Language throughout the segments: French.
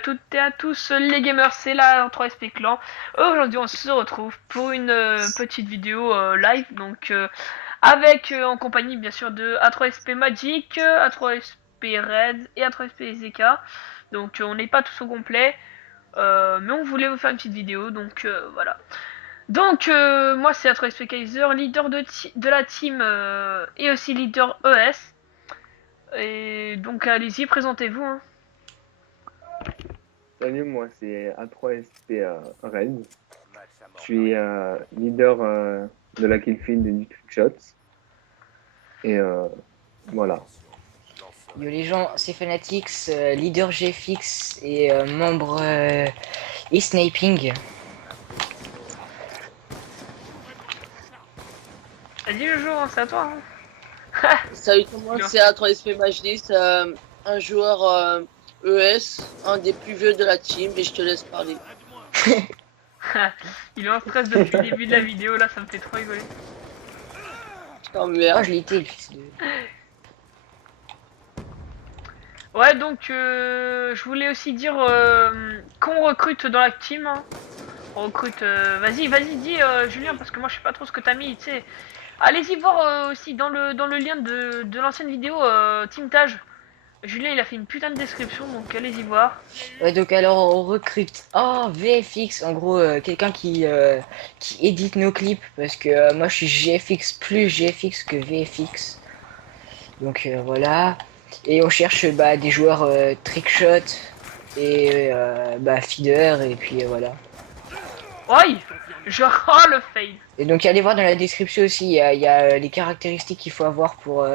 à toutes et à tous les gamers, c'est la 3SP Clan. Aujourd'hui on se retrouve pour une petite vidéo live, donc avec en compagnie bien sûr de A3SP Magic, A3SP Red et A3SP Zeka. Donc on n'est pas tous au complet, mais on voulait vous faire une petite vidéo, donc voilà. Donc moi c'est A3SP Kaiser, leader de la team et aussi leader ES. Et donc allez-y, présentez-vous, hein. Salut, moi c'est A3SP Red. Je suis leader de la killfield et du trickshot. Et voilà. Yo les gens, c'est Fanatics, leader GFX et membre e-sniping. Vas-y le jour, hein, c'est à toi, hein. Salut tout le monde, c'est A3SP Majlis, un joueur ES, un des plus vieux de la team, et je te laisse parler. Il est en stress depuis le début de la vidéo, là ça me fait trop rigoler. Je Oh, t'emmerde. je l'ai été, le fils de... Ouais, donc je voulais aussi dire qu'on recrute dans la team, hein. On recrute, vas-y dis Julien, parce que moi je sais pas trop ce que t'as mis, tu sais. Allez-y voir aussi dans le lien de l'ancienne vidéo Team Tage. Julien il a fait une putain de description, donc allez-y voir. Ouais, donc alors on recrute VFX, en gros quelqu'un qui édite nos clips, parce que moi je suis GFX plus GFX que VFX. Donc voilà. Et on cherche des joueurs trickshot et feeder, et puis voilà. Oi, oh le fail. Et donc allez voir dans la description aussi, il y a les caractéristiques qu'il faut avoir pour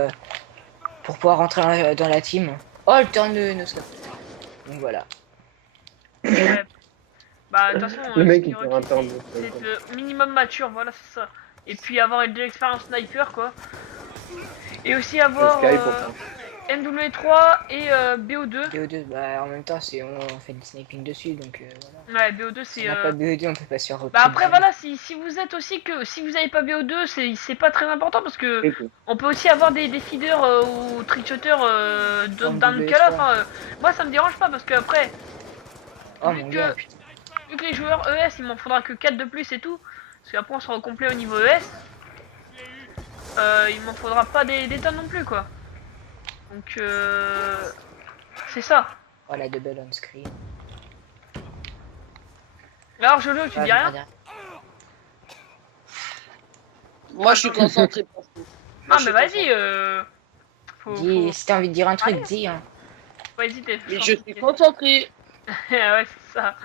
pouvoir rentrer dans la team. Oh, le turn de no scope. Donc voilà. Ouais. Bah de toute façon, Le mec ce il qui fait un turn de c'est minimum mature, voilà c'est ça. Et puis avoir de l'expérience sniper quoi. Et aussi avoir Sky pour ça. MW3 et BO2. BO2, en même temps, on fait du sniping dessus, donc voilà. Ouais, BO2 Si c'est. on n'a pas de BO2, on peut pas se faire Bah recruter. après voilà, si vous êtes aussi si vous avez pas BO2, c'est pas très important parce que Et tout. on peut aussi avoir des feeders ou trickshotters dans le cas là. Enfin, moi ça me dérange pas parce que après, Oh vu mon que gars, putain. vu que les joueurs ES il m'en faudra que 4 de plus et tout, parce qu'après on sera au complet au niveau ES, il m'en faudra pas des tonnes non plus quoi. Donc c'est ça. Oh la double on screen. Alors Jojo, tu dis rien? Moi je suis concentré pour tout. Ah mais vas-y, Dis, si t'as envie de dire un truc, dis hein. Vas-y, t'es. Mais je suis concentré. Ouais, c'est ça.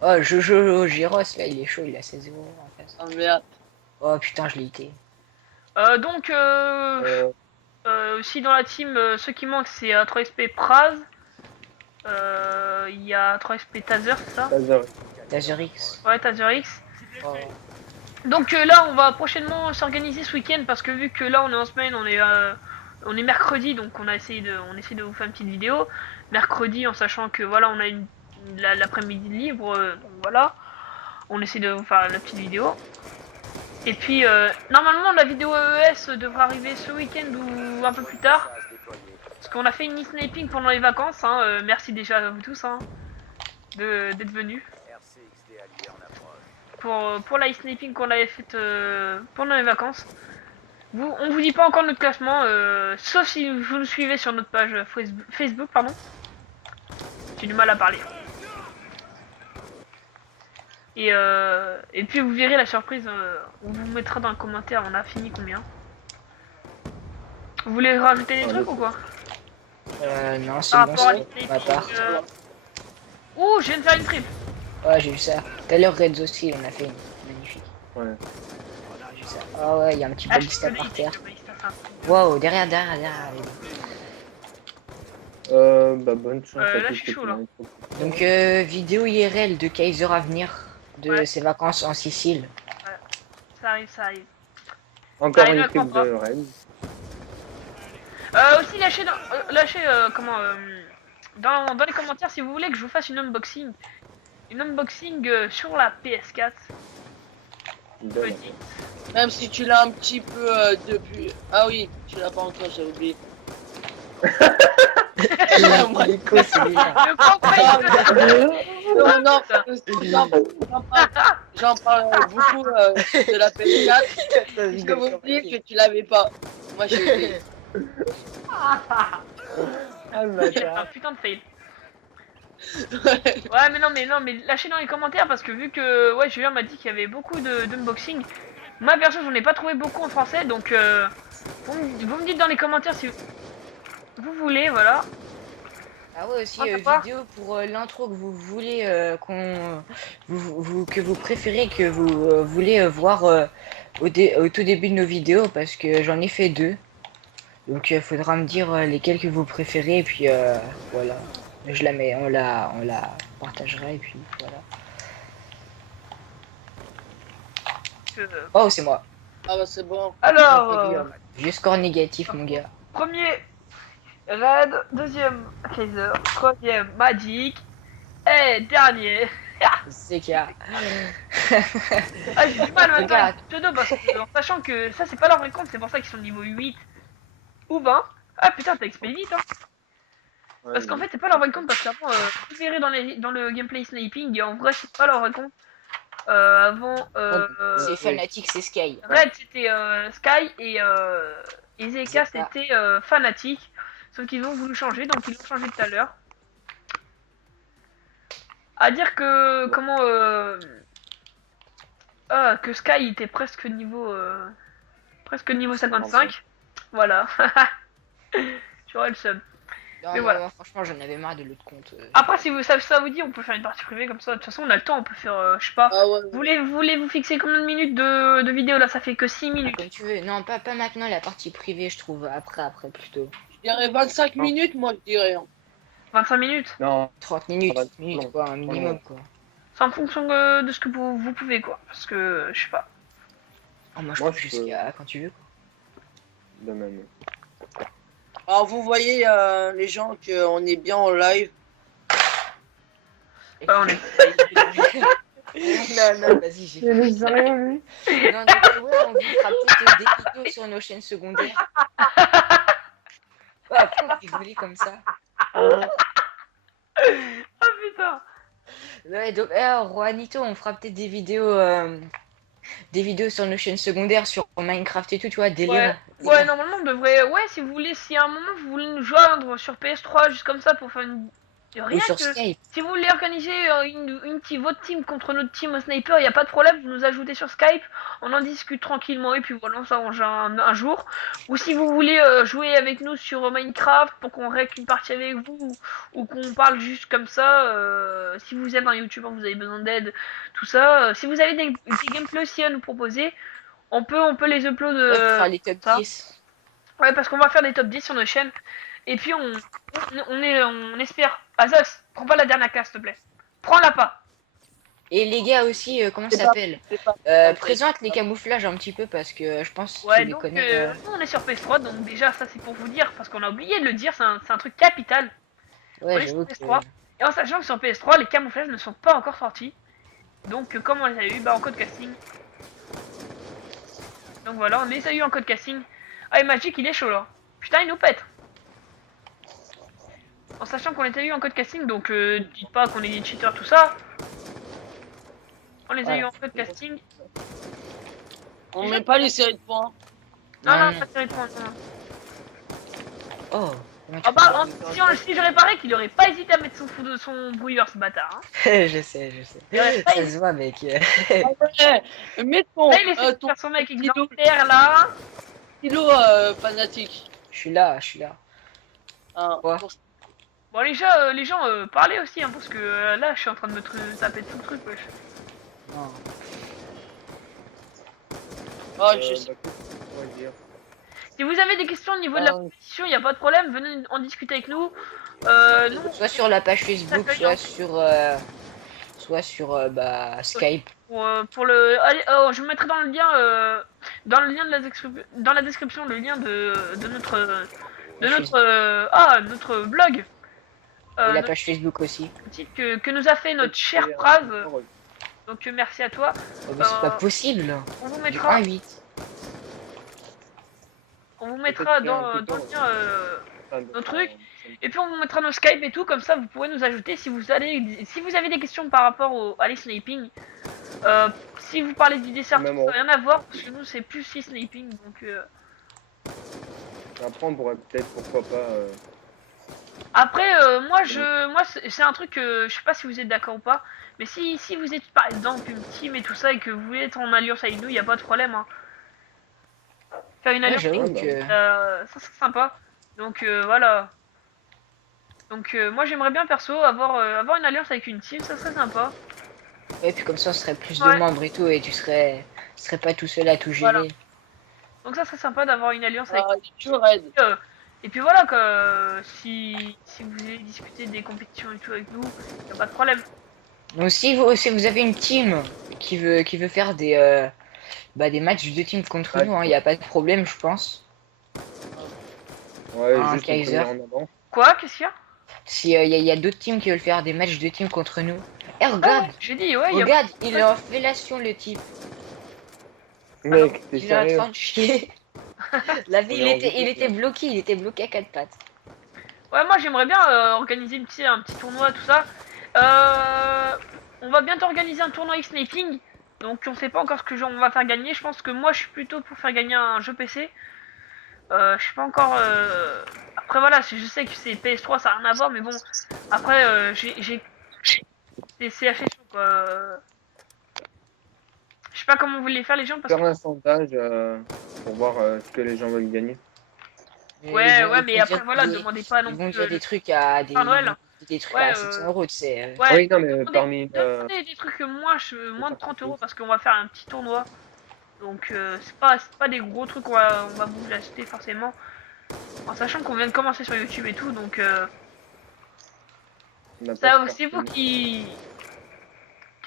Oh, Jojo Giros, là, il est chaud, il a 16-0 en face. Oh merde. Oh putain, je l'ai été. Donc, aussi dans la team, ceux qui manquent, c'est 3SP Praz. Il y a 3SP Taser, c'est ça? Taser X. Ouais, Taser X. Oh. Donc là, on va prochainement s'organiser ce week-end parce que vu que là, on est en semaine, on est mercredi, donc on essaie de vous faire une petite vidéo. Mercredi, en sachant que voilà, on a l'après-midi libre, donc voilà. On essaie de vous faire la petite vidéo. Et puis, normalement, la vidéo ES devrait arriver ce week-end ou un peu plus tard. Parce qu'on a fait une e-sniping pendant les vacances. Hein. Merci déjà à vous tous hein, d'être venus. Pour la e-sniping qu'on avait faite pendant les vacances. On vous dit pas encore notre classement, sauf si vous nous suivez sur notre page Facebook. Pardon. J'ai du mal à parler. Et puis vous verrez la surprise, on vous mettra dans le commentaire, on a fini combien. Vous voulez rajouter des trucs ou quoi? Non, c'est Par bon, rapport à c'est ma part. Ouh, je viens de faire une trip. Ouais, j'ai vu ça. Tout à l'heure, Reds aussi, on a fait une magnifique. Ouais. J'ai vu ça. Oh ouais, il y a un petit ballista par terre. Wow. Wow, derrière. Bonne chance Là, à je tous suis ceux chaud, qui là. l'ont écouté. Donc, vidéo IRL de Kaiser à venir de ses vacances en Sicile. Ça arrive. Encore Allez, une là, trip crois de Red. Aussi lâchez dans les commentaires si vous voulez que je vous fasse une unboxing. Une unboxing sur la PS4. Petite. Même si tu l'as un petit peu depuis. Ah oui, tu l'as pas encore, j'ai oublié. Nico, celui-là. Le grand frère Non, non, j'en parle beaucoup de la PS4. Parce que vous me dites que tu l'avais pas. Moi, je l'ai. Ah, le un bâtard. putain de fail. Ouais, mais non, mais lâchez dans les commentaires parce que vu que ouais, Julien m'a dit qu'il y avait beaucoup d'unboxing. Moi, perso, j'en ai pas trouvé beaucoup en français, donc vous me dites dans les commentaires si vous voulez, voilà. Ah ouais, aussi, Ah, t'as pas vidéo pour l'intro que vous voulez, que vous préférez, que vous voulez voir au tout début de nos vidéos, parce que j'en ai fait 2. Donc il faudra me dire lesquels que vous préférez, et puis voilà. Je la mets, on la partagera, et puis voilà. Oh, c'est moi. Ah bah c'est bon. Alors, J'ai score négatif, mon gars. premier Red, deuxième Kaiser, troisième Magic, et dernier. C'est qu'il y a. Ah, j'ai du mal maintenant Regarde. avec les pseudos parce que, en sachant que ça c'est pas leur vrai compte, c'est pour ça qu'ils sont niveau 8 ou 20. Ah putain, t'as XP vite hein. Parce qu'en fait, c'est pas leur vrai compte parce qu'avant, vous verrez dans le gameplay sniping, et en vrai, c'est pas leur vrai compte. Avant, C'est fanatique, c'est Sky. Red c'était Sky et Zeka Zeka. c'était Fanatic. Sauf qu'ils ont voulu changer, donc ils l'ont changé tout à l'heure. À dire que, comment, que Sky était presque niveau 55. Voilà. Tu aurais le sub. Non, Mais non, voilà. non, franchement, j'en avais marre de l'autre compte. Après, si vous savez ça vous dit, on peut faire une partie privée comme ça. De toute façon, on a le temps, on peut faire, je sais pas. Ah ouais. Voulez vous fixer combien de minutes de vidéo là? Ça fait que 6 minutes. Comme tu veux. Non, pas maintenant, la partie privée, je trouve. Après, plutôt. Je dirais 25 minutes, moi, je dirais. hein. 25 minutes. Non, 30 minutes, Ça va 30 minutes, long. quoi, un minimum, quoi. C'est en fonction de ce que vous pouvez, quoi. Parce que, je sais pas. Oh, moi, je Moi, trouve je jusqu'à quand tu veux, quoi. de même. Alors, vous voyez, les gens, qu'on est bien en live. Ouais, on est. Non, vas-y, j'ai. Il est sérieux, lui? Non, donc, ouais, on vous fera peut-être des vidéos sur nos chaînes secondaires. Ouais, après, on rigoler comme ça. Oh putain. Ouais, donc, Juanito, on fera peut-être des vidéos sur nos chaînes secondaires, sur Minecraft et tout, tu vois, délire. Ouais, normalement, on devrait. Ouais, si vous voulez, si à un moment vous voulez nous joindre sur PS3, juste comme ça, pour faire une. Ou Rien sur que. Skype. Si vous voulez organiser votre team contre notre team au sniper, y a pas de problème, vous nous ajoutez sur Skype, on en discute tranquillement et puis voilà, on s'arrange un jour. Ou si vous voulez jouer avec nous sur Minecraft pour qu'on règle une partie avec vous ou qu'on parle juste comme ça, si vous êtes un youtubeur, vous avez besoin d'aide, tout ça. Si vous avez des gameplays aussi à nous proposer, on peut les upload. Ouais, on fera les top ça. 10. Ouais, parce qu'on va faire des top 10 sur nos chaînes. Et puis on espère. Azos, prends pas la dernière classe, s'il te plaît. Prends-la pas. Et les gars aussi, comment ça C'est s'appelle C'est pas- Présente les camouflages un petit peu parce que je pense que Ouais, tu les donc connais. nous on est sur PS3, donc déjà ça c'est pour vous dire, parce qu'on a oublié de le dire, c'est un truc capital. on Ouais, est j'avoue sur que. PS3. Et en sachant que sur PS3, les camouflages ne sont pas encore sortis. Donc comme on les a eu, bah en code casting. Donc voilà, on les a eu en code casting. Ah et Magic il est chaud là. Putain il nous pète. En sachant qu'on les a eu en code casting, donc dites pas qu'on est des cheaters tout ça. On les a Ouais. eu en code casting. On met pas les séries de points. Non, pas série de points. Non. Oh. comment tu Ah bah, fais si j'aurais parlé qu'il aurait pas hésité à mettre son brouilleur, ce bâtard. Hein. Je sais. Il aurait pas Ça hésité. se voit, mec. Ouais, mets ton, Là, il essaie de ton faire son mec stylo, exemplaire là. stylo, fanatique. Je suis là. Hein, Quoi pour- Bon, les gens parlez aussi, hein, parce que là, je suis en train de me taper tout le truc, wesh. Non. Oh, je sais. Si vous avez des questions au niveau de la compétition, il n'y a pas de problème, venez en discuter avec nous. Nous, Soit sur la page Facebook, Ça soit sur bah, Skype. pour le. Allez, oh, je mettrai dans le lien dans la description le lien de notre blog. Et la Notre page Facebook aussi. site que nous a fait notre cher Praz. Donc merci à toi. Oh, mais c'est pas possible. On vous Du mettra, 1-8. on vous mettra dans le lien nos trucs. Et puis on vous mettra nos Skype et tout, comme ça vous pourrez nous ajouter si vous avez des questions par rapport à l'e-sniping. Si vous parlez du dessert, ça n'a rien à voir, parce que nous c'est plus e-sniping, donc... Après, on pourrait peut-être, pourquoi pas... Après, moi c'est un truc, je sais pas si vous êtes d'accord ou pas, mais si vous êtes par exemple une team et tout ça, et que vous voulez être en alliance avec nous, y a pas de problème, hein. Faire une alliance, j'avoue que... ça serait sympa. Donc voilà. Donc moi j'aimerais bien perso avoir une alliance avec une team, ça serait sympa. Et puis comme ça, on serait plus Ouais. de membres et tout, et tu serais pas tout seul à tout gérer. Voilà. Donc ça serait sympa d'avoir une alliance avec toujours raid. et puis voilà que si vous voulez discuter des compétitions et tout avec nous, y a pas de problème. Donc si vous avez une team qui veut faire des matchs de team contre nous, il n'y a pas de problème, je pense. Ouais, Un juste Kaiser. en avant. Quoi, qu'est-ce qu'il y a? Si y a d'autres teams qui veulent faire des matchs de team contre nous. Eh regarde, J'ai dit ouais, regarde, il est en fellation le type. Mec, t'es Il est en sérieux? train de chier. La vie, il était bloqué à quatre pattes. Ouais, moi j'aimerais bien organiser un petit tournoi, tout ça. On va bientôt organiser un tournoi X-Sniping. Donc on sait pas encore ce que on va faire gagner. Je pense que moi je suis plutôt pour faire gagner un jeu PC. Je sais pas encore. Après voilà, je sais que c'est PS3, ça a rien à voir, mais bon. Après, c'est assez chaud quoi. Je sais pas comment vous voulez faire les gens parce Faire un sondage pour voir ce que les gens veulent gagner. ouais, mais après voilà, demandez pas non Ils vont plus. dire des trucs à des, Noël. des trucs Ouais, à 700 euros, tu sais. Ouais, Oui, non, mais parmi... demandez des trucs moins de 30 euros parce qu'on va faire un petit tournoi. Donc c'est pas des gros trucs qu'on va vous acheter forcément. En sachant qu'on vient de commencer sur YouTube et tout, donc c'est vous qui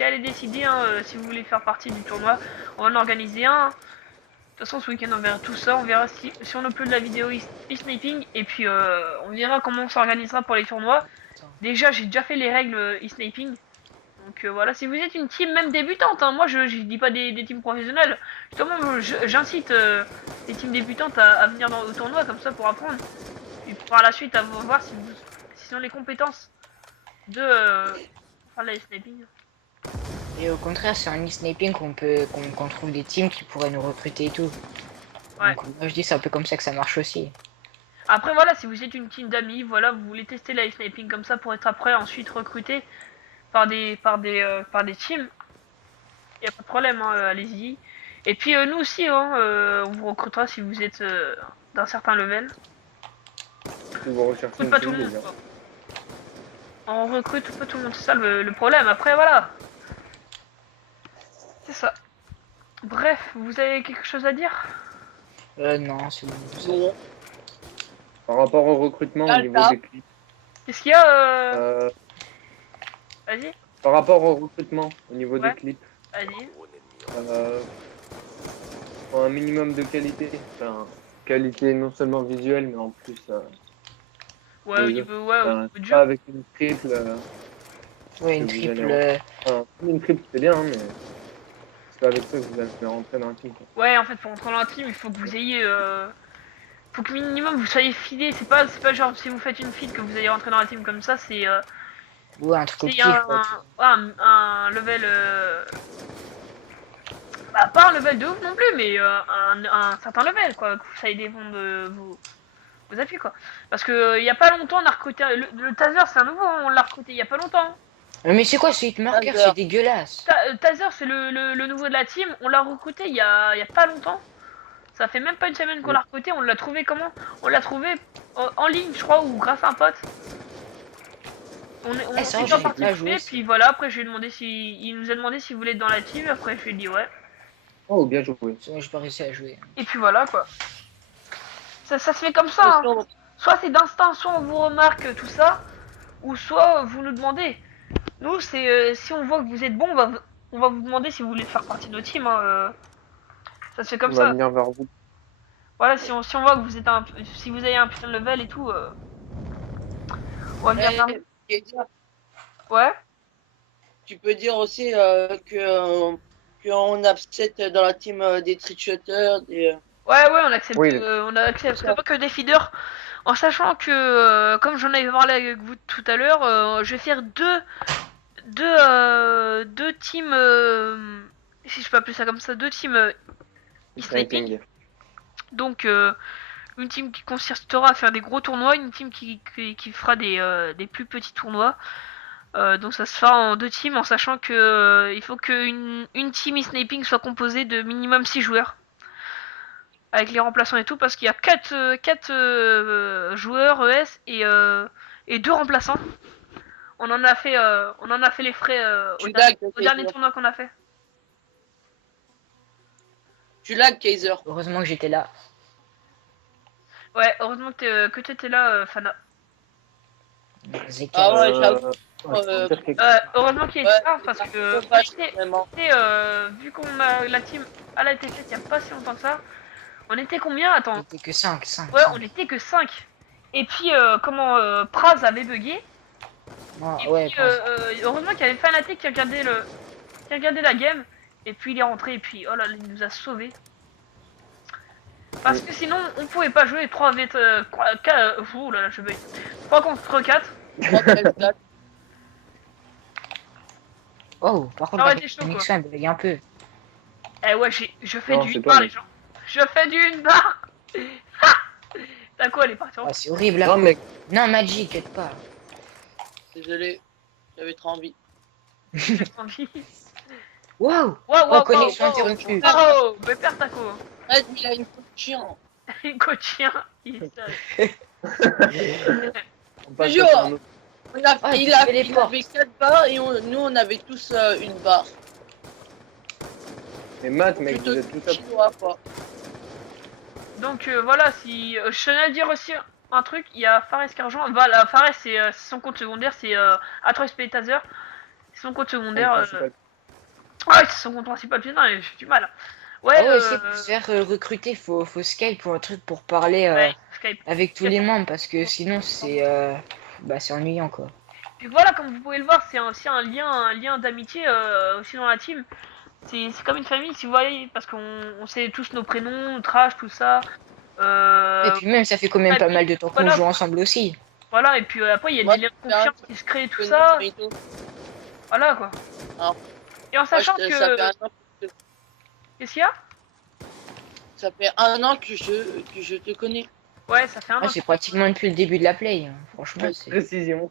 allez décider hein, si vous voulez faire partie du tournoi. On va en organiser un. De toute façon, ce week-end, on verra tout ça. On verra si on upload de la vidéo e-sniping. Et puis, on verra comment on s'organisera pour les tournois. Déjà, j'ai déjà fait les règles e-sniping. Donc voilà, si vous êtes une team même débutante, hein, moi je dis pas des teams professionnelles. Justement, j'incite les teams débutantes à venir au tournoi comme ça pour apprendre. Et par la suite, à voir si ont les compétences de faire de la e-sniping. Et au contraire, c'est en e-sniping qu'on trouve des teams qui pourraient nous recruter et tout. Ouais. Donc moi je dis c'est un peu comme ça que ça marche aussi. Après voilà, si vous êtes une team d'amis, voilà, vous voulez tester la e-sniping comme ça pour être après ensuite recruté par des teams, y a pas de problème, hein, allez-y. Et puis nous aussi, hein, on vous recrutera si vous êtes d'un certain level. Vous recherchez Pas tout le monde. On recrute pas tout le monde, c'est ça le problème. Après voilà. C'est ça. Bref, vous avez quelque chose à dire? Non, c'est bon. Par rapport au recrutement au niveau des clips. Qu'est-ce qu'il y a Vas-y. Par rapport au recrutement au niveau des clips. Vas-y. Un minimum de qualité. Enfin, qualité non seulement visuelle, mais en plus... ouais, au niveau du jeu. Pas avec une triple... ouais, une triple... une triple, c'est bien, hein, mais... C'est pas avec ça que vous allez rentrer dans la team. Ouais, en fait, pour rentrer dans la team, il faut que vous ayez... faut que minimum vous soyez filé. C'est pas genre si vous faites une feed que vous allez rentrer dans la team comme ça, c'est... ouais, un truc au pif, un level... Bah, pas un level de ouf non plus, mais un certain level, quoi. Que vous soyez défendre vos appuis, quoi. Parce que il y a pas longtemps, on a recruté... Le Taser, c'est un nouveau, hein, on l'a recruté il y a pas longtemps. Mais c'est quoi ce hitmarker? C'est dégueulasse. Taser, c'est le nouveau de la team. On l'a recruté il y a pas longtemps. Ça fait même pas une semaine qu'on l'a recruté. On l'a trouvé comment? On l'a trouvé en ligne, je crois, ou grâce à un pote. On est parti jouer, puis voilà. Après, je lui ai demandé il nous a demandé s'il voulait être dans la team. Après, je lui ai dit ouais. Oh, bien joué. Moi, j'ai pas réussi à jouer. Et puis voilà, quoi. Ça se fait comme ça. Hein. Soit c'est d'instinct, soit on vous remarque tout ça, ou soit vous nous demandez. Nous, c'est si on voit que vous êtes bon, on va vous demander si vous voulez faire partie de nos teams. Hein, ça se fait comme ça. On va venir vers vous. Voilà, si on voit que vous êtes si vous avez un putain de level et tout, on va venir vers vous. Ouais. Tu peux dire aussi qu'on accepte dans la team des trickshotters, des... Ouais, on accepte. On accepte pas que des feeders. En sachant que, comme j'en avais parlé avec vous tout à l'heure, je vais faire deux teams, si je peux appeler ça comme ça, deux teams sniping. Donc une team qui consistera à faire des gros tournois, une team qui fera des plus petits tournois. Donc ça se fera en deux teams, en sachant que il faut qu'une team e-sniping soit composée de minimum 6 joueurs. Avec les remplaçants et tout, parce qu'il y a 4 joueurs ES et 2 remplaçants. On en a fait les frais au dernier tournoi qu'on a fait. Tu lag, Kaiser. Heureusement que j'étais là. Ouais, heureusement que tu étais là, Fana. Zeka. Ah ouais, j'avoue. Heureusement qu'il était là, parce que Vraiment. vu qu'on a la team, elle a été faite il n'y a pas si longtemps que ça. On était combien? On Attends. était que 5. Ouais, on était que 5. Et puis, Praz avait bugué. Ah, Et ouais, puis, heureusement qu'il y avait Fanatic qui regardait la game. Et puis, il est rentré. Et puis, oh là, il nous a sauvés. Parce que sinon, on pouvait pas jouer 3 v 4. Ouh là là, je bug. 3 contre 4. Oh, par contre, Ah ouais, la t'es chaud, quoi. connexion elle bug un peu. Eh ouais, je fais Non, du c'est une toi, barre, mais- les gens. Je fais du une barre. T'as quoi, elle est partie en Ah, c'est horrible là. Non, mec, Non, Magic, aide pas. Désolé, j'avais trop envie. Waouh! Waouh, Oh, connexion interrompue. Oh, mais perds ta co. Arrête, mais il a une coupe chiant. Coachien. on passe Bonjour. à un autre. Ah, Il tu fais les portes. avait 4 barres et nous on avait tous une barre. Mais Matt, mec, Plutôt vous êtes tout à chinois, quoi. Donc voilà, si je tenais à dire aussi un truc, il y a Fares Cargent. Voilà, Fares c'est son compte secondaire, c'est A3SP Taser. C'est son compte secondaire. Ouais, c'est son compte principal. Putain, j'ai du mal. Ouais, Ah ouais, c'est pour se faire recruter, faut Skype pour un truc pour parler ouais, Skype. avec tous les membres parce que sinon c'est c'est ennuyant quoi. Puis voilà, comme vous pouvez le voir, c'est aussi un lien d'amitié aussi dans la team. C'est comme une famille, si vous voyez, parce qu'on sait tous nos prénoms, notre âge, tout ça. Et puis même ça fait quand même pas mal de temps qu'on voilà. joue ensemble aussi. Voilà, et puis après, il y a Moi, des liens de confiance qui se créent, tout Connu, ça. Tomito. Voilà quoi. Alors, Et en sachant Moi, que. ça fait un an, Qu'est-ce qu'il y a? ça fait 1 an que je te connais. Ouais, ça fait un Ah, an. c'est pratiquement depuis le début de la play, hein. Franchement c'est. précision.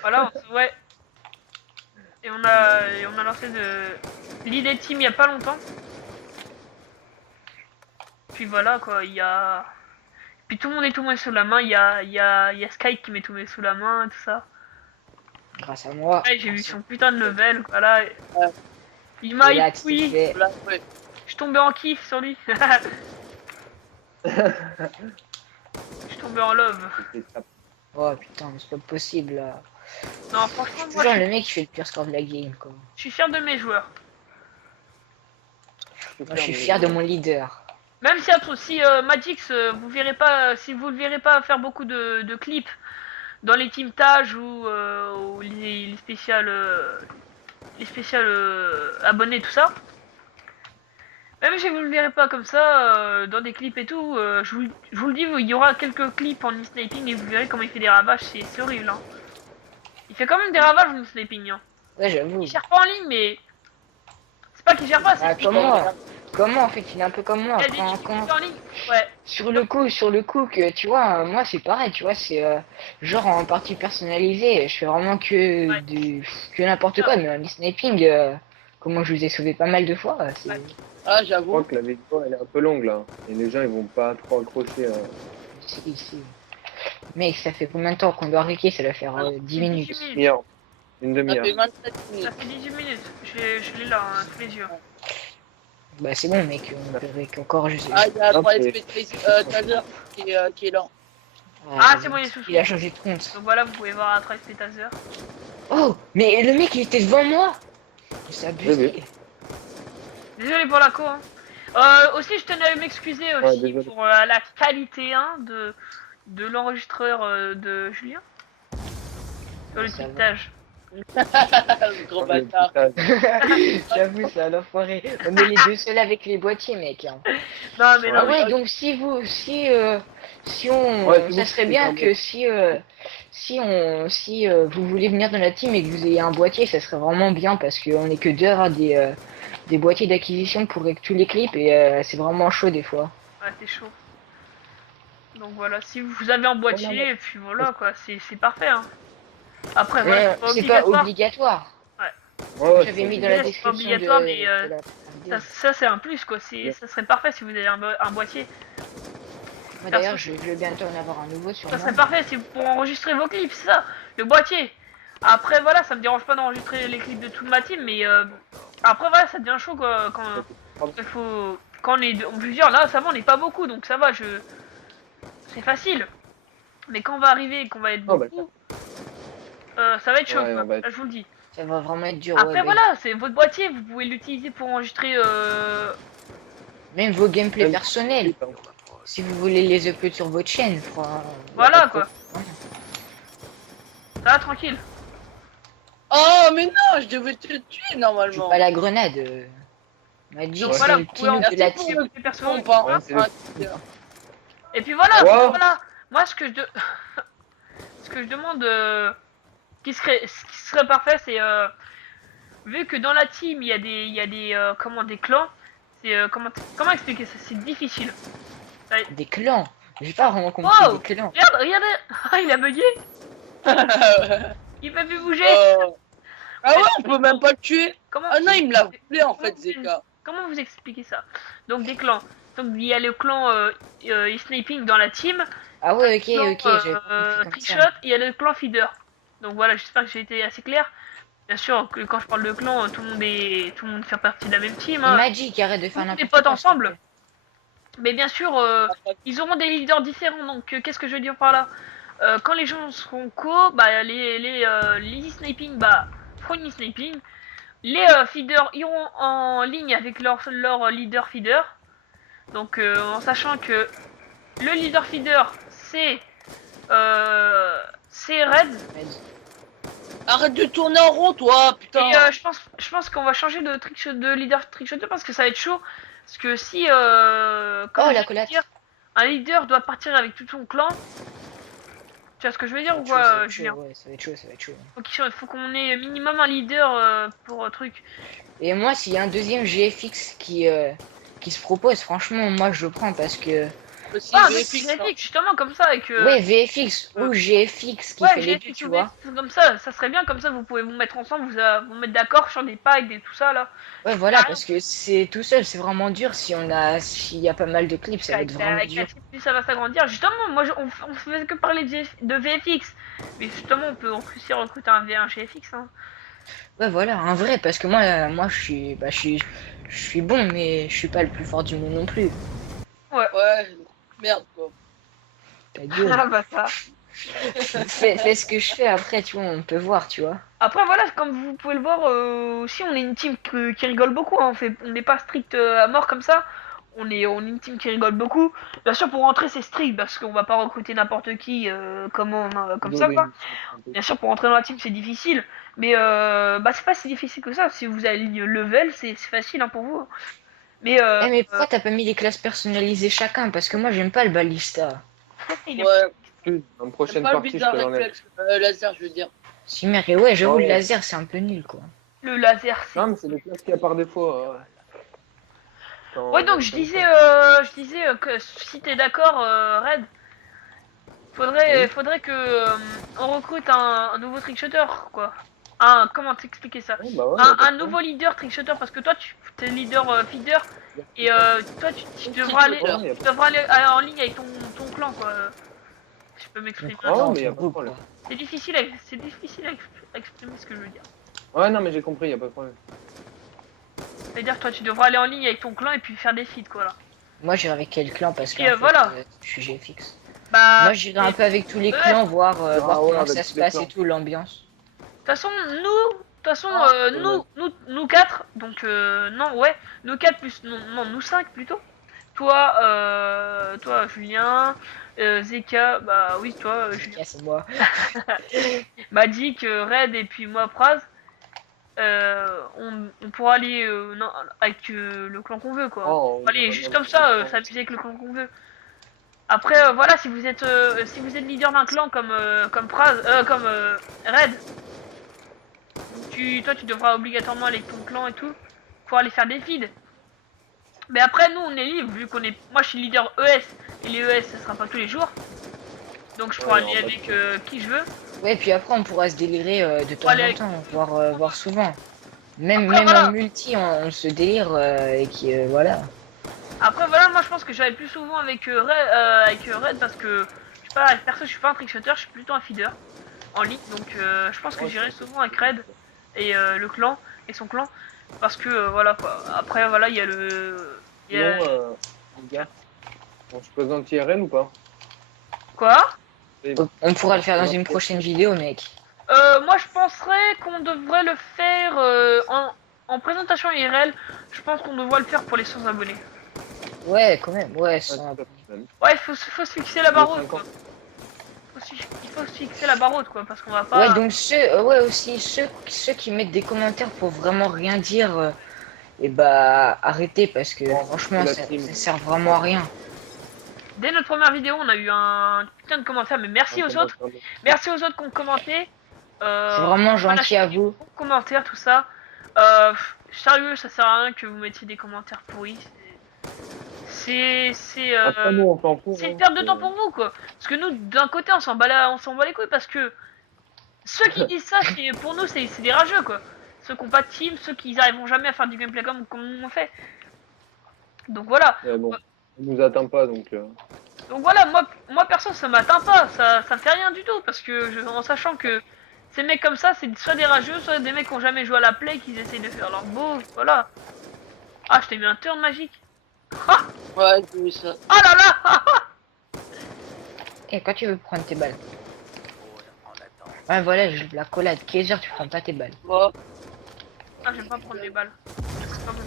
Voilà, ouais. Et on a lancé l'idée de team il y a pas longtemps. Puis voilà quoi, il y a. Puis tout le monde est sous la main, il y a Skype qui met tout le monde sous la main, tout ça. Grâce à moi. Ouais, j'ai vu son putain de level, voilà. Ouais. Il m'a Et là, tu oui, t'es fait- Voilà, ouais. je suis tombé en kiff sur lui. Je suis tombé en love. Oh putain, mais c'est pas possible là. Non, franchement, C'est moi toujours le mec qui fait le pire score de la game quoi. je suis fier de mes joueurs. Moi je suis fier de mon leader. Même si Magix, vous verrez pas, si vous le verrez pas faire beaucoup de clips dans les team Tage ou les spéciales, abonnés, tout ça. Même si vous le verrez pas comme ça, dans des clips et tout, je vous le dis, il y aura quelques clips en e-sniping et vous verrez comment il fait des ravages, c'est horrible. Hein. Il fait quand même des ravages en e-sniping. Hein. Ouais j'avoue. Il gère pas en ligne, mais c'est pas qu'il gère pas, c'est Ah, qu'il comment en fait il est un peu comme moi. y a des Quand- difficultés en ligne. Ouais. Sur le coup que tu vois, moi c'est pareil, tu vois, c'est genre en partie personnalisée, je fais vraiment que Ouais. que n'importe quoi, mais en sniping, comment je vous ai sauvé pas mal de fois, c'est Ouais. Ah, Je crois j'avoue. que la victoire elle est un peu longue là. Et les gens ils vont pas trop accrocher. si. Mec, ça fait combien de temps qu'on doit requer? Ça doit faire 10 minutes. 18 minutes. Demi-heure. Une Ça demi-heure. fait 27 Ça minutes. fait 18 minutes. Je l'ai là, hein, sous les yeux. Bah c'est bon mec, on peut encore je sais. Ah, il y a Ok. 3 SP Taser qui est là. Ah, c'est bon, il est sous. Il a changé de compte. Donc voilà, vous pouvez voir à 13 Taser. Oh, mais le mec il était devant moi. C'est abusé. Oui, Désolé pour la co. Hein. Aussi, je tenais à m'excuser aussi désolé. pour la qualité de l'enregistreur de Julien. Sur le Ça va. piquetage. Gros bâtard. J'avoue, ça, l'enfoiré. On est les deux seuls avec les boîtiers, mec. Hein. Non, mais non, Ah mais ouais, donc si on, Ouais, c'est ça bon, serait c'est bien bien. que si vous voulez venir dans la team et que vous ayez un boîtier, ça serait vraiment bien parce qu'on est que deux à avoir des boîtiers d'acquisition pour tous les clips et c'est vraiment chaud des fois. ouais, c'est chaud. Donc voilà, si vous avez un boîtier, et puis voilà quoi, c'est parfait. Hein. Après, voilà, c'est pas C'est pas obligatoire. obligatoire. Ouais, J'avais mis c'est- dans la C'est pas description obligatoire, mais de la vidéo. ça c'est un plus quoi. Ça serait parfait si vous avez un boîtier. Moi d'ailleurs, je vais bientôt en avoir un nouveau sur Ça moi. serait parfait, c'est pour enregistrer vos clips, c'est ça, le boîtier. Après voilà, ça me dérange pas d'enregistrer les clips de toute ma team, mais après voilà, ça devient chaud quoi, quand on est plusieurs. Là, ça va, on n'est pas beaucoup, donc ça va, c'est facile. Mais quand on va arriver et qu'on va être Oh, bah, beaucoup, ça va être chaud, Ouais, quoi. on va être- Là, je vous le dis. Ça va vraiment être dur. Après Ouais, voilà, c'est votre boîtier, vous pouvez l'utiliser pour enregistrer. même vos gameplays Même- personnels, si vous voulez les uploads sur votre chaîne, Voilà quoi. Ça va tranquille. Oh, mais non, je devais te tuer joue normalement. pas la grenade. Magic, Donc c'est voilà, le vous pouvez petit noob de la enregistrer team. pour les persos. Pompe, hein. Ouais, c'est le- Et puis voilà, Wow. voilà. Moi, ce que ce que je demande, ce qui serait parfait, c'est vu que dans la team il y a des clans. C'est comment expliquer ça? C'est difficile. Des clans. J'ai pas vraiment compris Wow. des clans. Regarde, regardez. Ah, il a bugué. Il peut plus bouger. Ah ouais, on peut même pas le tuer. Comment Ah non, il me l'a volé en fait, Zeka. Comment vous expliquez ça? Donc des clans. Donc il y a le clan sniping dans la team. Ah ouais, ok, Clan, ok, j'avais pas compris comme trickshot, ça. il y a le clan feeder. Donc voilà, j'espère que j'ai été assez clair. Bien sûr que quand je parle de clan, tout le monde fait partie de la même team. Et Hein. Magic, arrête de faire Tous les n'importe potes quoi. ensemble. Mais bien sûr, ils auront des leaders différents. Donc qu'est-ce que je veux dire par là? Quand les gens seront co, bah les sniping, bah feront une sniping. Les feeders iront en ligne avec leur leader feeder. Donc en sachant que le leader feeder c'est Red. Arrête de tourner en rond, toi, putain. Et je pense qu'on va changer de leader trickshotter parce que ça va être chaud. Parce que si comment Oh, je la vais collate. dire, un leader doit partir avec tout son clan. Tu vois ce que je veux dire ou Ça va quoi, être chaud, Julien? ouais, ça va être chaud, ça va être chaud. Faut qu'on ait minimum un leader pour truc. Et moi, s'il y a un deuxième GFX qui se propose, franchement, moi je le prends parce que. Aussi, Ah, mais VFX, c'est hein. justement comme ça avec. Ouais, VFX ou GFX qui Ouais, fait les j'ai deux, fait tu vois. comme ça serait bien, comme ça vous pouvez vous mettre ensemble, vous mettre d'accord sur des packs et tout ça là. Ouais, voilà, parce que c'est tout seul, c'est vraiment dur s'il y a pas mal de clips, ça va être vraiment Avec la dur. team, plus ça va s'agrandir. Justement, on faisait que parler de VFX. Mais justement, on peut aussi recruter un GFX. Hein. Ouais, voilà, un vrai, parce que moi je suis bon, mais je suis pas le plus fort du monde non plus. Ouais, merde, quoi. Ta gueule. Ah bah ça. fais ce que je fais après, tu vois, on peut voir, tu vois. Après voilà, comme vous pouvez le voir, aussi on est une team qui rigole beaucoup. Hein. On n'est pas strict à mort comme ça. On est une team qui rigole beaucoup. Bien sûr, pour rentrer c'est strict parce qu'on va pas recruter n'importe qui comme ça quoi. Bien sûr, pour rentrer dans la team, c'est difficile. Mais bah, c'est pas si difficile que ça. Si vous avez le level, c'est facile hein, pour vous. Mais, Mais pourquoi t'as pas mis les classes personnalisées chacun? Parce que moi j'aime pas le balista. il est- Ouais, Dans une c'est prochaine pas le partie, but je d'un peux l'enlever. réflexe. Laser, je veux dire. Si, mais ouais, j'avoue, Ouais. le laser c'est un peu nul quoi. le laser, c'est. Non, mais c'est le classe qu'il y a par défaut. Ouais, donc je disais que si t'es d'accord, Red, faudrait que on recrute un nouveau trickshotter, quoi. Comment t'expliquer ça? Ouais, bah ouais, Un nouveau leader trickshotter parce que toi tu es leader feeder et toi tu devras aller en ligne avec ton clan quoi. Si je peux m'exprimer. Ah, Dans mais y a ton pas de groupe, problème. quoi. C'est difficile à exprimer ce que je veux dire. Ouais, non, mais j'ai compris, y a pas de problème. C'est-à-dire toi tu devras aller en ligne avec ton clan et puis faire des feats quoi là. Moi j'irai avec quel clan parce que Et voilà. je suis GFX. Bah. Moi j'irai un peu avec tous les Ouais. clans, voir ouais, comment avec ça tous se les passe clans. et tout, l'ambiance. De toute façon, nous quatre, donc non, ouais, nous quatre plus, non, nous cinq plutôt, toi Julien, Zeka, bah oui toi Julien, Ok, c'est moi. Magic, Red et puis moi Praz. On pourra aller non, avec le clan qu'on veut quoi. Oh, On pourra aller juste comme ça, s'amuser avec le clan qu'on veut. Après voilà, si vous êtes leader d'un clan comme Praz, comme Red, toi tu devras obligatoirement aller avec ton clan et tout pour aller faire des feeds. Mais après nous on est libre vu qu'on est, moi je suis leader ES et les ES ça sera pas tous les jours, donc je pourrai Ouais, aller non, avec qui je veux. Ouais, puis après, on pourra se délirer de temps Allez, en avec- temps, voir souvent. Même, Après même en voilà, multi, on se délire et qui, voilà. après voilà, moi je pense que j'allais plus souvent avec Red parce que je sais pas, perso je suis pas un trickshotter, je suis plutôt un feeder en ligne, donc je pense que ouais, j'irai c'est souvent avec Red et le clan et son clan parce que voilà quoi. Après voilà, il y a il y a sinon, les gars, on se présente IRL ou pas? quoi. On pourra le faire dans une prochaine vidéo, mec. Moi je penserais qu'on devrait le faire en présentation IRL. Je pense qu'on devrait le faire pour les 100 abonnés. Ouais, quand même, ouais, Ouais, sans... tout à fait. Ouais, faut se fixer la barre Les haute quoi. 50. Il faut se fixer la barre haute quoi, parce qu'on va Ouais, pas. donc ouais, aussi, ceux qui mettent des commentaires pour vraiment rien dire, et bah, arrêtez, parce que Bon, franchement, c'est la team. ça sert vraiment à rien. Dès notre première vidéo, on a eu un putain de commentaires, mais merci aux autres. Merci aux autres qui ont commenté. C'est vraiment On a gentil à vous. beaucoup de commentaires, tout ça. Sérieux, ça sert à rien que vous mettiez des commentaires pourris. Après, nous, on s'en fout. C'est une hein, perte de temps pour vous quoi. Parce que nous, d'un côté, on s'en bat les couilles parce que ceux qui disent ça, pour nous, c'est des rageux quoi. Ceux qui n'ont pas de team, ceux qui n'arriveront jamais à faire du gameplay comme on fait. Donc voilà. Mais bon, on nous atteint pas, donc. Donc voilà, moi perso, ça m'atteint pas, ça me fait rien du tout parce que en sachant que ces mecs comme ça, c'est soit des rageux, soit des mecs qui ont jamais joué à la play, qui essayent de faire leur beau, voilà. Ah, je t'ai mis un turn magique. Ah, Ouais, j'ai vu ça. ah là là. Et quand tu veux prendre tes balles. Ouais, voilà, je la collade. Kaiser, tu prends pas tes balles. Moi, Ah, j'aime pas prendre les balles. C'est pas bon.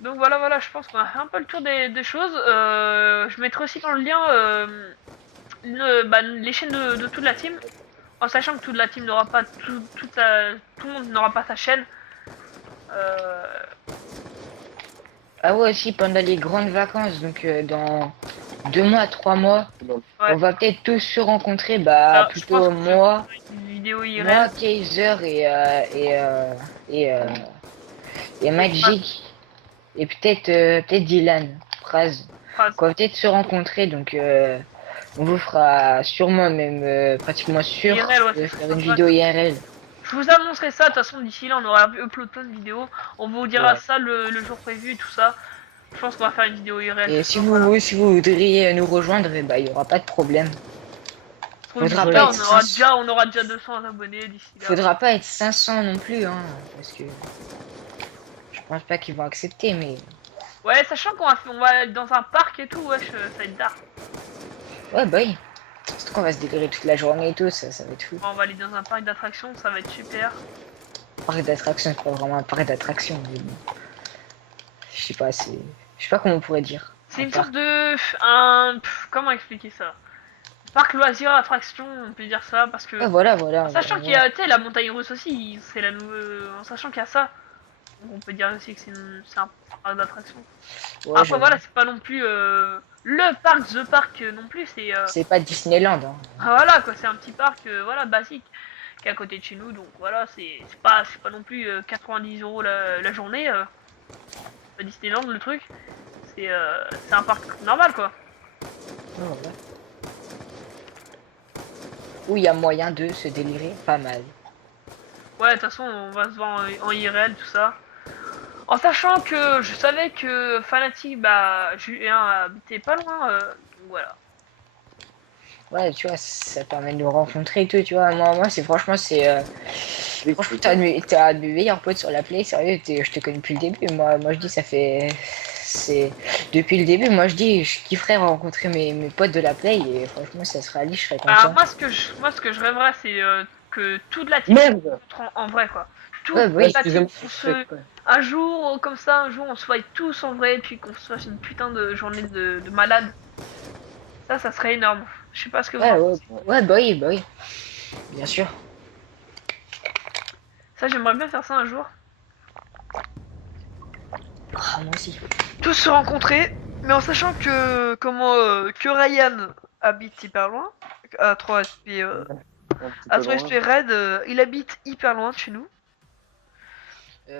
Donc voilà, je pense qu'on a fait un peu le tour des choses. Je mettrai aussi dans le lien les chaînes de toute la team. En sachant que toute la team n'aura pas tout le monde n'aura pas sa chaîne. Ah ouais, aussi, pendant les grandes vacances, donc dans 2 mois, 3 mois, Ouais. on va peut-être tous se rencontrer, bah, Alors, je plutôt pense que moi, une vidéo IRL. moi, Kaiser et Magic, et peut-être Dylan, Praz. Phrase. On va peut-être se rencontrer, donc on vous fera sûrement, même pratiquement sûr, IRL, ouais, de c'est faire sympa. une vidéo IRL. Je vous annoncerai ça, de toute façon d'ici là on aura upload plein de vidéos. On vous dira Ouais. ça le jour prévu et tout ça. Je pense qu'on va faire une vidéo IRL. Et si Voilà. si vous voudriez nous rejoindre, eh bah, il n'y aura pas de problème. Faudra D'ici pas là, être on aura déjà 200 abonnés d'ici là. Faudra pas être 500 non plus, hein, parce que je pense pas qu'ils vont accepter, mais Ouais, sachant on va aller dans un parc et tout, wesh, ça va être dark. ouais, bah oui. Surtout qu'on va se délirer toute la journée et tout, ça va être fou. On va aller dans un parc d'attractions, ça va être super. Parc d'attraction, c'est pas vraiment un parc d'attraction, mais bon. Je sais pas, je sais pas comment on pourrait dire. C'est Un une parc. sorte de... comment expliquer ça? Parc loisir attraction, on peut dire ça, parce que... Ouais, voilà. En sachant qu'il y a, tu sais, la montagne russe aussi, c'est la nouvelle... En sachant qu'il y a ça, on peut dire aussi que c'est un parc d'attraction. Ouais, Après j'avoue. voilà, c'est pas non plus le parc, The Park non plus, c'est... C'est pas Disneyland, hein. Voilà quoi, c'est un petit parc voilà, basique, qui est à côté de chez nous, donc voilà, c'est pas non plus 90 € la journée, pas Disneyland le truc, c'est un parc normal quoi. Ouais, voilà. Où il y a moyen de se délirer pas mal. Ouais, de toute façon, on va se voir en IRL, tout ça. En sachant que je savais que Fanatic, bah, Julien habitait pas loin, donc voilà. Ouais, tu vois, ça permet de nous rencontrer et tout, tu vois. Moi c'est franchement, franchement, t'as de mes meilleurs potes sur la play, sérieux, je te connais depuis le début. Moi je dis, ça fait. C'est. Depuis le début, moi je dis, je kifferais rencontrer mes potes de la play et franchement, ça se réalise, je serais Alors content. moi, ce que je rêverais, c'est que toute la team se Merde! rencontre en vrai quoi. tout, Ouais, oui, la team, excusez-moi. un jour comme ça, un jour on se voit tous en vrai, puis qu'on se fasse une putain de journée de malade. Ça serait énorme. Je sais pas ce que vous en Ouais, pensez. ouais, bah oui, bah oui. Bien sûr. Ça, j'aimerais bien faire ça un jour. Ah, moi aussi. Tous se rencontrer, mais en sachant que que Ryan habite hyper loin, à 3SP, Un petit à peu loin. 3SP Red, il habite hyper loin de chez nous.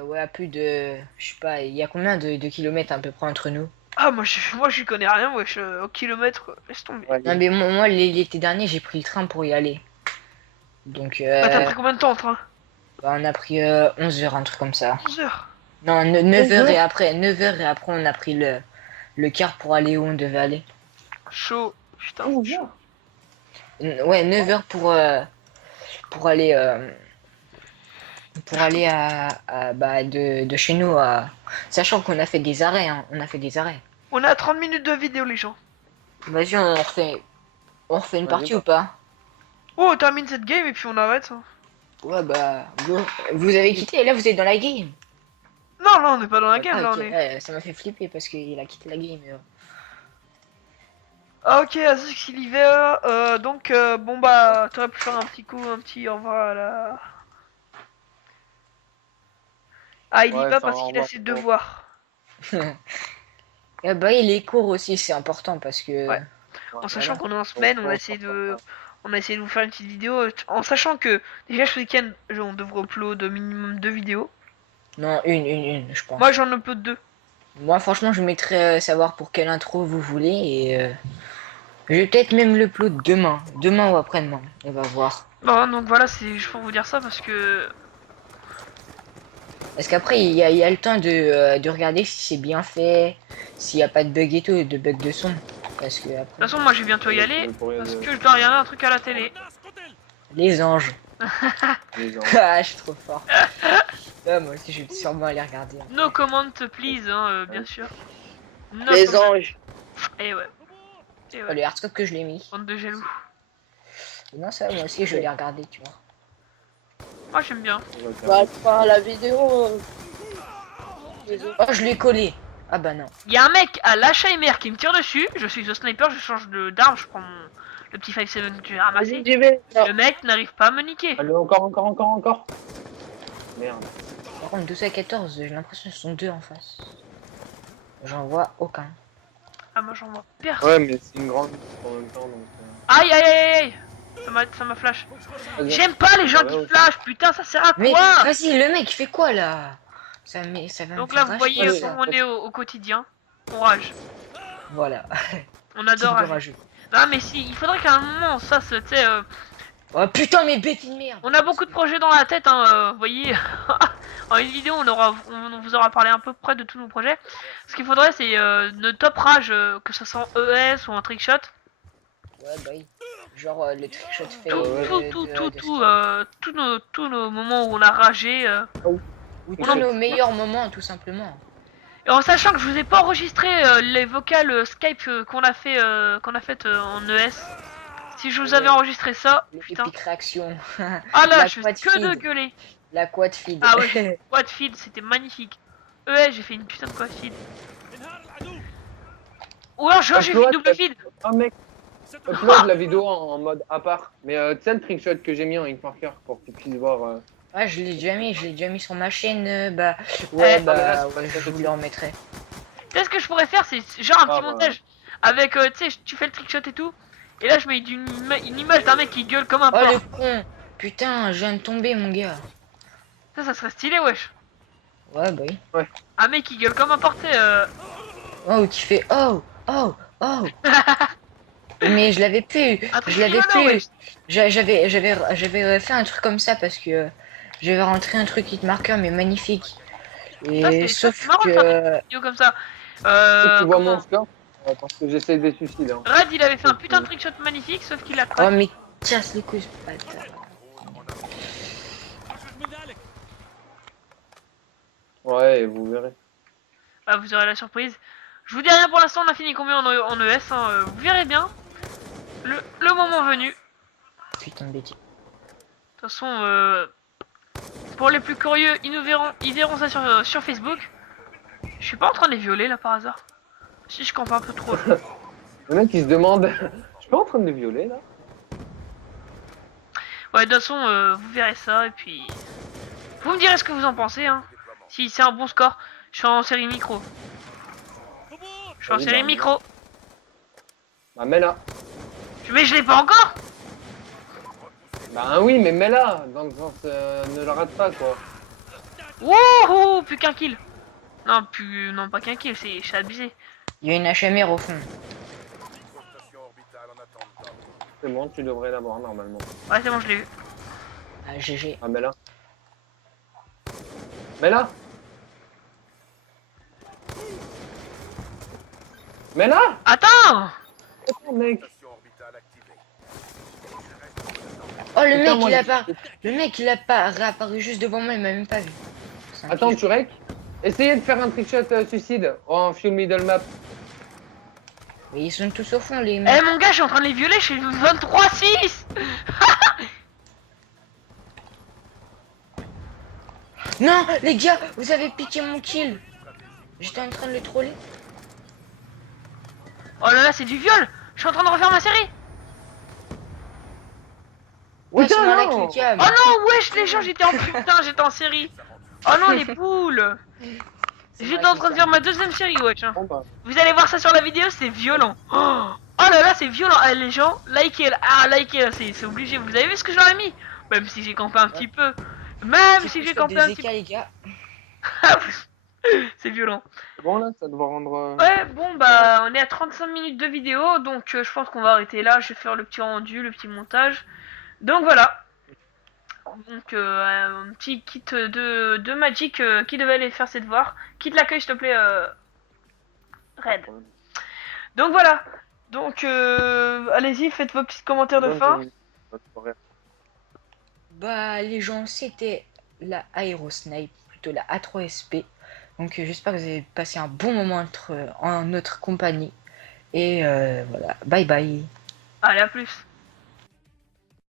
Ouais, à plus de... Je sais pas, il y a combien de kilomètres à peu près entre nous? Ah, moi j'y connais rien, wesh, au kilomètre, laisse tomber. Ouais, Non, mais moi, l'été dernier, j'ai pris le train pour y aller. Donc, Bah, t'as pris combien de temps en train? bah, on a pris 11 heures, un truc comme ça. 11 heures. Non, 9 heures et après, 9 heures et après, on a pris le car pour aller où on devait aller. Chaud, putain, Oh, c'est chaud. Ouais, 9 heures pour aller, bah, de chez nous à... Sachant qu'on a fait des arrêts, hein, on a fait des arrêts. On est à 30 minutes de vidéo, les gens. Vas-y, on refait une Vas-y, partie bah. ou pas? Oh, on termine cette game et puis on arrête. Hein. Ouais, bah, vous avez quitté, là vous êtes dans la game. Non, là, on n'est pas dans la game, Ah, là, ok, on est. ouais, ça m'a fait flipper parce qu'il a quitté la game. Ah, ok, Asus l'hiver. Donc, bon, bah, t'aurais pu faire un petit coup, un petit au revoir à la. Ah, il y Ouais, va ça parce va, qu'il a on ses va- devoirs. Et bah, les cours aussi, c'est important parce que... Ouais. En sachant Voilà. qu'on est en semaine, on a essayé de vous faire une petite vidéo. En sachant que, déjà, ce week-end, on devrait upload minimum 2 vidéos. Non, une, je pense. Moi, j'en upload 2. Moi, franchement, je mettrai savoir pour quelle intro vous voulez et je vais peut-être même le upload demain ou après-demain. On va voir. Bon, donc voilà, c'est juste pour vous dire ça parce que. Parce qu'après, il y a le temps de regarder si c'est bien fait, s'il n'y a pas de bug et tout, de bug de son. Parce que De après, toute façon, moi, je vais bientôt y aller parce que je dois regarder un truc à la télé. les anges. Les gens. Ah, je suis trop fort. Ah, moi aussi, je vais sûrement aller regarder. No comment, please, hein, bien sûr. No Les comment. anges. Et ouais. Et Oh, ouais. le hardscope que je l'ai mis. Bande de jaloux. Non, ça, moi aussi, je vais les regarder, tu vois. Moi, j'aime bien. Bah, faire la vidéo. Oh, je l'ai collé. Ah bah non. Il y a un mec à l'Alzheimer qui me tire dessus. Je suis au sniper, je change d'arme, je prends le petit 5-7 que j'ai ramassé. J'y vais. Le mec n'arrive pas à me niquer. Allez, encore. Merde. Par contre, 12 à 14, j'ai l'impression qu'ils sont deux en face. J'en vois aucun. Ah, moi, j'en vois personne. Ouais, mais c'est une grande en même temps, donc... Aïe, aïe, aïe, aïe. Ça m'a flash. J'aime pas les gens qui flash, putain, ça sert à Mais quoi? vas-y, le mec, il fait quoi là? Ça va me Donc faire là, vous rage, voyez quoi, où ça. on est au quotidien. On rage. Voilà. On Type adore de rager. rageux. Non, mais si, il faudrait qu'à un moment, ça se. Tu sais, Oh putain, mais bête de merde. on a beaucoup de projets dans la tête, hein, vous voyez. En une vidéo, on vous aura parlé à peu près de tous nos projets. Ce qu'il faudrait, c'est notre top rage, que ce soit en ES ou en trickshot. Ouais, bah oui. Genre le trickshot fait. Tous nos moments où on a ragé. Ou on tous en- nos meilleurs moments, tout simplement. Et en sachant que je vous ai pas enregistré les vocales Skype qu'on a fait en ES. Si je vous avais enregistré ça, putain. L'épique réaction. Ah là, La je fais quad que de feed. gueuler. La quad feed. Ah ouais, quad feed, c'était magnifique. Ouais, j'ai fait une putain de quad feed. Ou alors j'ai fait une double feed. Oh mec, upload la vidéo en mode à part. Mais tu sais le trickshot que j'ai mis en ink marker pour que tu puisses voir... Ouais, je l'ai déjà mis sur ma chaîne. Bah, ouais, bah, ouais, je vous le remettrai. Tu sais ce que je pourrais faire, c'est genre un petit bah. montage. Avec, tu sais, tu fais le trickshot et tout. Et là, je mets une image d'un mec qui gueule comme un Oh le porc. con. Putain, je viens de tomber, mon gars. Ça serait stylé, wesh. Ouais, bah oui. Un mec qui gueule comme un porc, tu sais, Oh, qui fait oh. Mais je l'avais plus. un truc Je l'avais rigolo, plus. wesh. J'avais fait un truc comme ça parce que j'avais rentré un truc hitmarker mais magnifique. Et sauf marrant de faire que des vidéos comme ça. tu vois Comment mon score parce que j'essaie des suicides. Hein. Red, il avait fait un putain de trickshot magnifique, sauf qu'il a oh pas. mais casse les couilles, ce bâtard. Ouais, vous verrez. Bah, vous aurez la surprise. Je vous dis rien pour l'instant, on a fini combien en ES, hein, vous verrez bien. Le moment venu. De Putain de bêtise. toute façon, Pour les plus curieux, ils verront ça sur Facebook. Je suis pas en train de les violer là par hasard. Si je campe un peu trop. Le mec, il se demande, je suis pas en train de le violer, là? Ouais, de toute façon, vous verrez ça et puis... Vous me direz ce que vous en pensez, hein. Si c'est un bon score, je suis en série micro. Je suis en Vas-y, série bah, micro. Bah, mets-la. Mais je l'ai pas encore. Bah oui, mais mets-la, dans le sens, ne la rate pas, quoi. Wouhou, plus qu'un kill. Non, pas qu'un kill, c'est abusé. Il y a une HMR au fond. C'est bon, tu devrais l'avoir, normalement. Ouais, c'est bon, je l'ai vu. Ah, GG. Ah, mets-la. Mets-la. Mets-la. Attends. Attends, mec. Oh, le Putain, mec, moi, il a pas... Le mec, il a pas réapparu juste devant moi, il m'a même pas vu. C'est un Attends, kill. tu rec. Essayez de faire un trickshot suicide en full middle map. Mais ils sont tous au fond, les Eh mecs. mon gars, je suis en train de les violer, je suis 23-6. Non, les gars, vous avez piqué mon kill. J'étais en train de le troller. Oh là là, c'est du viol. Je suis en train de refaire ma série. Ouais, c'est Putain, dans la non. cliquable. Oh non, wesh les gens, j'étais en putain, j'étais en série. Oh non, les poules. J'étais en train de faire ma deuxième série, wesh. Hein. Bon, bah, Vous allez voir ça sur la vidéo, c'est violent. Oh là là, c'est violent. Ah, les gens, likez, likez, c'est obligé. Vous avez vu ce que j'en ai mis? Même si j'ai campé un petit peu. Même si j'ai campé un petit peu. les gars. C'est violent. bon, là, ça doit rendre... Ouais, bon bah on est à 35 minutes de vidéo, donc je pense qu'on va arrêter là. Je vais faire le petit rendu, le petit montage. Donc voilà. Donc un petit kit de Magic qui devait aller faire ses devoirs. Quitte l'accueil s'il te plaît, Red. Donc voilà. Donc allez-y, faites vos petits commentaires de fin. Bah, les gens, c'était la Aerosnipe, plutôt la A3SP. Donc, j'espère que vous avez passé un bon moment en notre compagnie. Et voilà, bye bye. Allez, à plus.